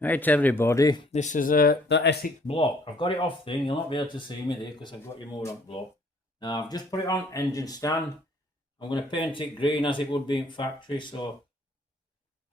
Right everybody, this is the Essex block. I've got it off thing, you'll not be able to see me there because I've got your Moorant block. Now I've just put it on engine stand. I'm going to paint it green as it would be in factory, so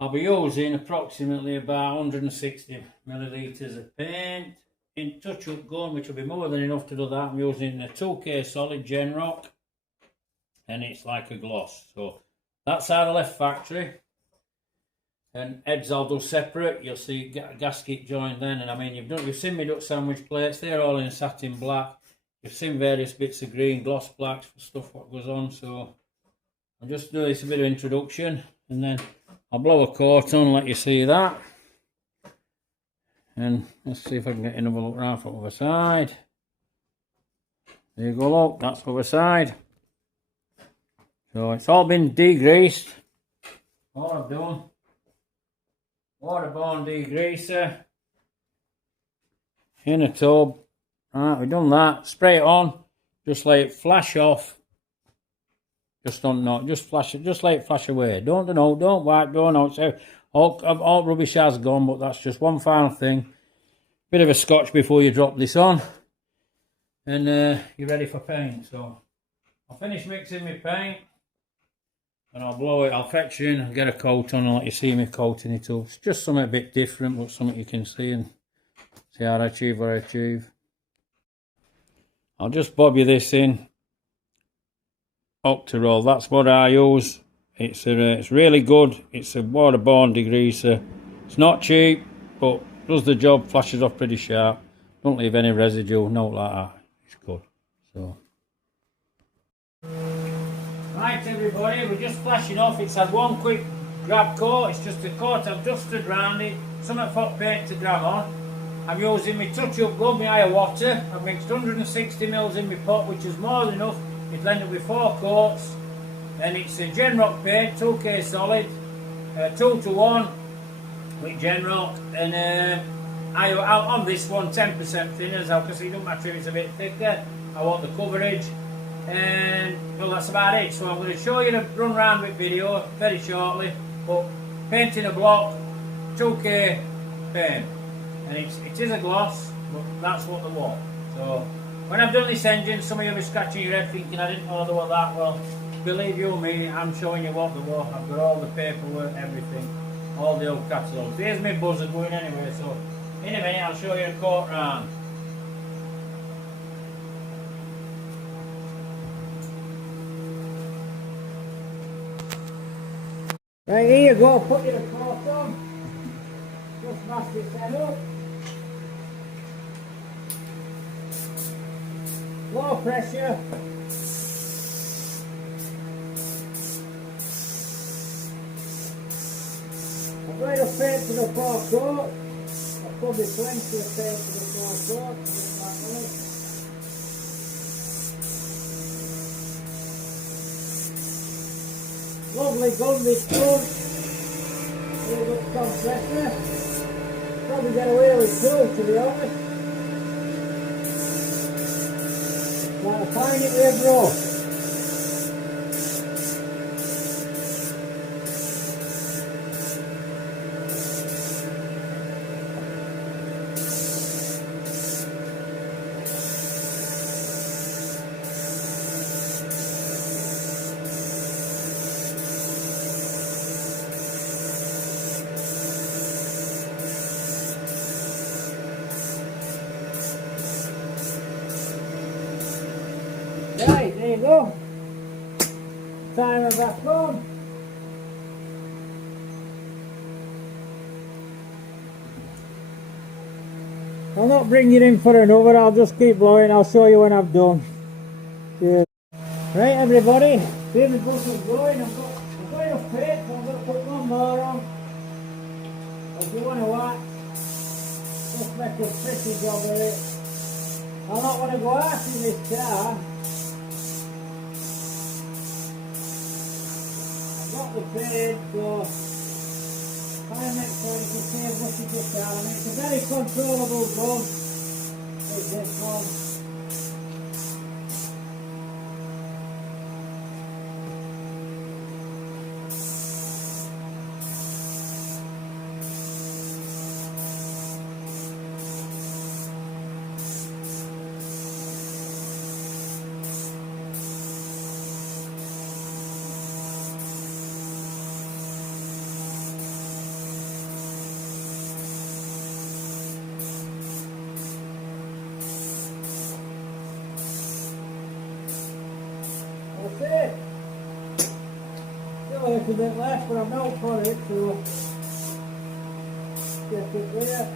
I'll be using approximately about 160 millilitres of paint in touch-up gun, which will be more than enough to do that. I'm using a 2K solid Gen Rock and it's like a gloss. So that's how I left factory. And heads I'll do separate. You'll see gasket joint then, and I mean you've seen me duck sandwich plates. They're all in satin black. You've seen various bits of green, gloss blacks for stuff what goes on. So I'll just do this a bit of introduction, and then I'll blow a coat on, let you see that. And let's see if I can get another look round from the other side. There you go, look, that's the other side. So it's all been degreased. All I've done. Waterborne degreaser in a tub. Right, we've done that. Spray it on. Just let it flash off. Just flash it. Just let it flash away. Don't wipe. Don't. It's all rubbish has gone, but that's just one final thing. Bit of a scotch before you drop this on, and you're ready for paint. So I'll finish mixing my paint. And I'll blow it, I'll fetch it in and get a coat on and let you see me coating it up. It's just something a bit different, but something you can see and see how I achieve what I achieve. I'll just bob you this in. Octa-Roll, that's what I use. It's really good. It's a waterborne degreaser. It's not cheap, but does the job, flashes off pretty sharp. Don't leave any residue, note like that. It's good. So. Right everybody, we're just flashing off. It's had one quick grab coat. It's just a coat I've dusted round it. Some hot paint to grab on. I'm using my touch-up gun, my higher water. I've mixed 160 mils in my pot, which is more than enough. It'll end up with 4 coats. And it's a Gen Rock paint, 2K solid, 2-to-1 with Gen Rock. And on this one, 10% thinners, because it don't matter if it's a bit thicker. I want the coverage. And well, that's about it. So I'm going to show you the run round with video very shortly. But painting a block, 2K paint, and it is a gloss, but that's what they want. So when I've done this engine, some of you will be scratching your head thinking I didn't know they were that. Well, believe you me, I'm showing you what they were. I've got all the paperwork, everything, all the old catalogues. Here's my buzzer going anyway. So in a minute I'll show you a coat round. Right, here you go, put your coat on. Just mask it set up. Low pressure. I've got enough paint to the 4 coat. I've probably plenty of paint to the 4 coat, just like this. Lovely gun this gun. Really good compressor. Probably get away with 2 to be honest. Trying to find it with a brush. Right, there you go. Timer back on. I'll not bring you in for another, I'll just keep blowing, I'll show you when I've done. Cheers. Right everybody, see the buttons going, I've got enough paint, so I'm going to put one more on. If you want to wax, just make a pretty job of it. I'll not want to go out in this car. Got the paint, so try and make sure you can see as much as you can. I mean, it's a very controllable gun. It's this one. little bit left, but I've not put it, so get it there.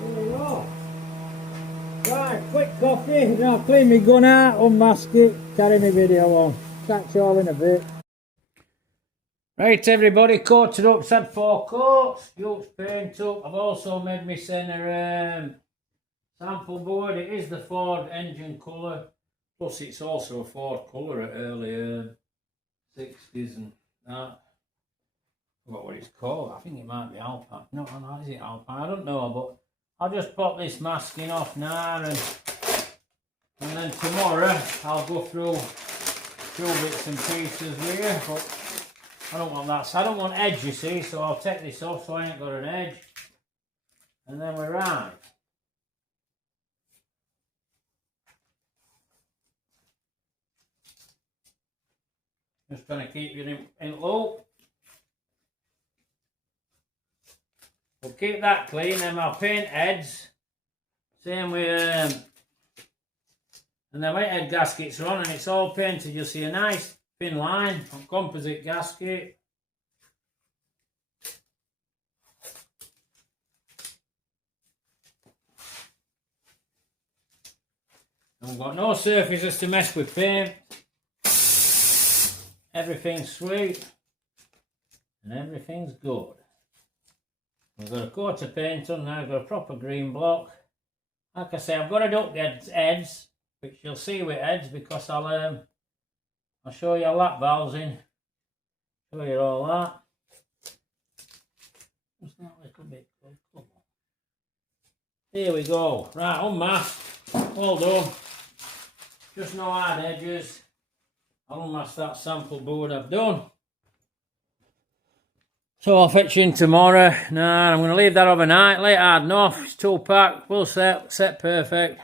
There we go. Right, quick coffee, now clean my gun out, unmask it, carry my video on. Catch you all in a bit. Right everybody, coated up, had 4 coats, used paint up. I've also made my centre sample board. It is the Ford engine colour, plus it's also a Ford colour at early 60s and that. I forgot what it's called, I think it might be Alpine. No, is it Alpine? I don't know, but I'll just pop this masking off now and then tomorrow I'll go through bits and pieces here, but I don't want that. I don't want edge, you see, so I'll take this off so I ain't got an edge. And then we're right. Just trying to keep you in loop. We'll keep that clean, then I'll paint heads. Same with, and then my head gaskets are on and it's all painted, you'll see a nice thin line on composite gasket. And we've got no surfaces to mess with paint. Everything's sweet and everything's good. We've got a coat of paint on now, I've got a proper green block. Like I say, I've got to duck heads, which you'll see with heads because I'll show you lap valves in, show you all that. Just that little bit good. Come on. Here we go. Right, unmasked, all done. Just no hard edges. I'll unmask that sample board I've done. So I'll fetch you in tomorrow. Nah, I'm going to leave that overnight, lay it hard enough. It's 2-pack, full set perfect.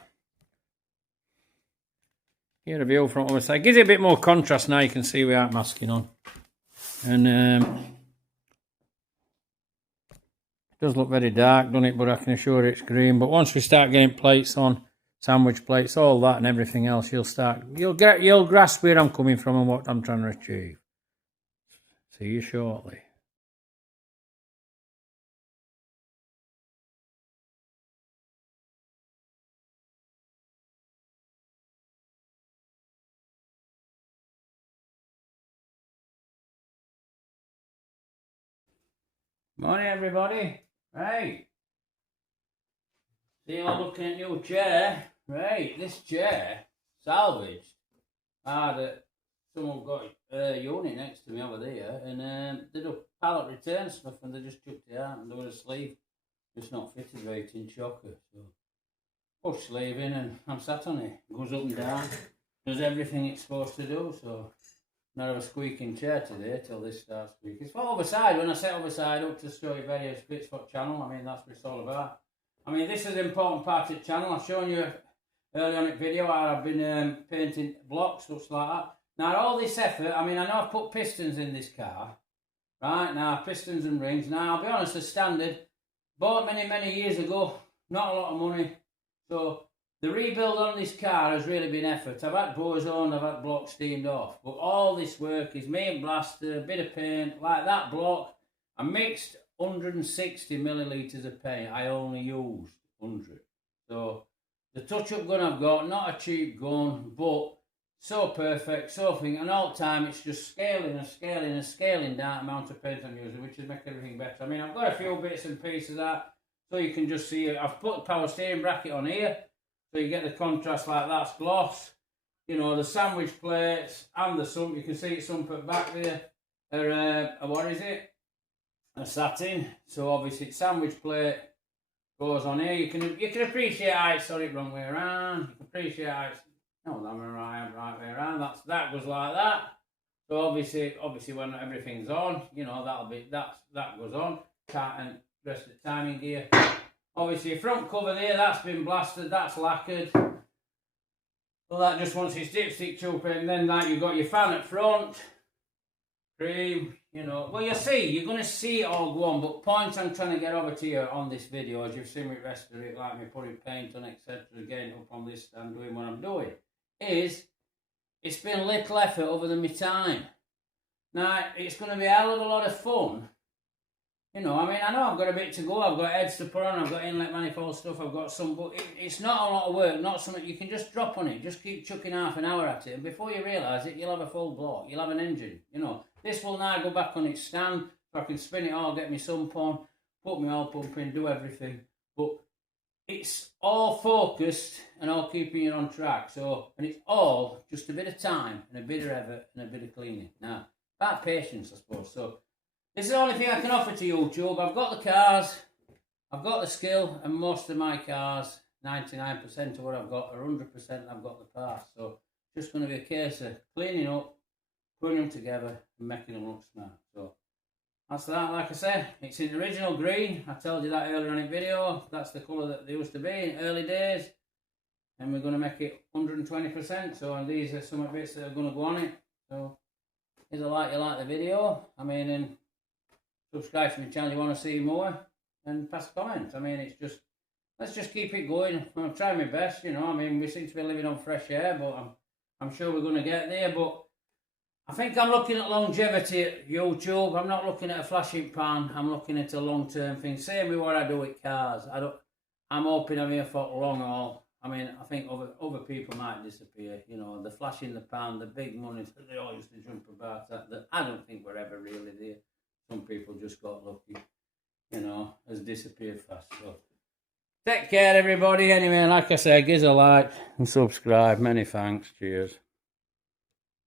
Here a view from the side. Gives it a bit more contrast now, you can see without masking on. And it does look very dark, doesn't it? But I can assure it's green. But once we start getting plates on, sandwich plates, all that and everything else, you'll grasp where I'm coming from and what I'm trying to achieve. See you shortly. Morning everybody. Right. See, I'm looking at new chair. Right, this chair, salvaged. Someone got a unit next to me over there and they did a pallet return stuff and they just chucked it out and there was a sleeve just not fitted right in shocker. So push sleeve in and I'm sat on it. Goes up and down. Does everything it's supposed to do, so not have a squeaking chair today till this starts squeaking. It's for overside. When I say overside, up to show you various bits for channel. I mean, that's what it's all about. I mean, this is an important part of the channel. I've shown you early on in the video how I've been painting blocks, stuff like that. Now, all this effort, I mean, I know I've put pistons in this car. Right, now, pistons and rings. Now, I'll be honest, the standard, bought many years ago, not a lot of money. So, the rebuild on this car has really been effort. I've had bores on, I've had blocks steamed off. But all this work is main blaster, a bit of paint, like that block. I mixed 160 millilitres of paint. I only used 100. So, the touch-up gun I've got, not a cheap gun, but so perfect, so thing. And all the time, it's just scaling down the amount of paint I'm using, which is making everything better. I mean, I've got a few bits and pieces of that, so you can just see it. I've put the power steering bracket on here. So you get the contrast like that's gloss. You know, the sandwich plates and the sump, you can see it sump at back there. What is it? A satin. So obviously it's sandwich plate goes on here. You can appreciate how it's, sorry, wrong way around. You can appreciate how it's, no, I'm right way around. That goes like that. So obviously when everything's on, you know, that goes on. And rest of the timing gear. Obviously, front cover there, that's been blasted, that's lacquered. So that just wants its dipstick tube, and then that you've got your fan at front. cream, you know. Well, you're going to see it all go on, but point I'm trying to get over to you on this video, as you've seen me rest of it, like me putting paint on, etc., getting up on this stand, doing what I'm doing, is it's been little effort other than my time. Now, it's going to be a hell of a lot of fun. You know, I mean, I know I've got a bit to go, I've got heads to put on, I've got inlet manifold stuff, I've got some, but it's not a lot of work, not something you can just drop on it, just keep chucking half an hour at it, and before you realise it, you'll have a full block, you'll have an engine, you know. This will now go back on its stand, so I can spin it all, get my sump on, put my oil pump in, do everything, but it's all focused and all keeping you on track, so, and it's all just a bit of time, and a bit of effort, and a bit of cleaning. Now, about patience, I suppose, so. This is the only thing I can offer to YouTube. I've got the cars, I've got the skill, and most of my cars, 99% of what I've got, or 100% I've got the parts. So it's just going to be a case of cleaning up, putting them together, and making them look smart. So that's that, like I said, it's in the original green. I told you that earlier on in the video. That's the colour that they used to be in early days. And we're going to make it 120%. So and these are some bits that are going to go on it. So if you like the video, I mean, and subscribe to my channel if you want to see more, and pass a comment. I mean, it's just, let's just keep it going. I'm trying my best, you know. I mean, we seem to be living on fresh air, but I'm sure we're going to get there. But I think I'm looking at longevity at YouTube. I'm not looking at a flashing pan. I'm looking at a long-term thing. Same with what I do with cars. I'm hoping I'm here for long haul. I mean, I think other people might disappear. You know, the flash in the pan, the big money that they all used to jump about that I don't think we're ever really there. Some people just got lucky, you know, has disappeared fast. So take care, everybody. Anyway, like I said, give us a like and subscribe. Many thanks. Cheers.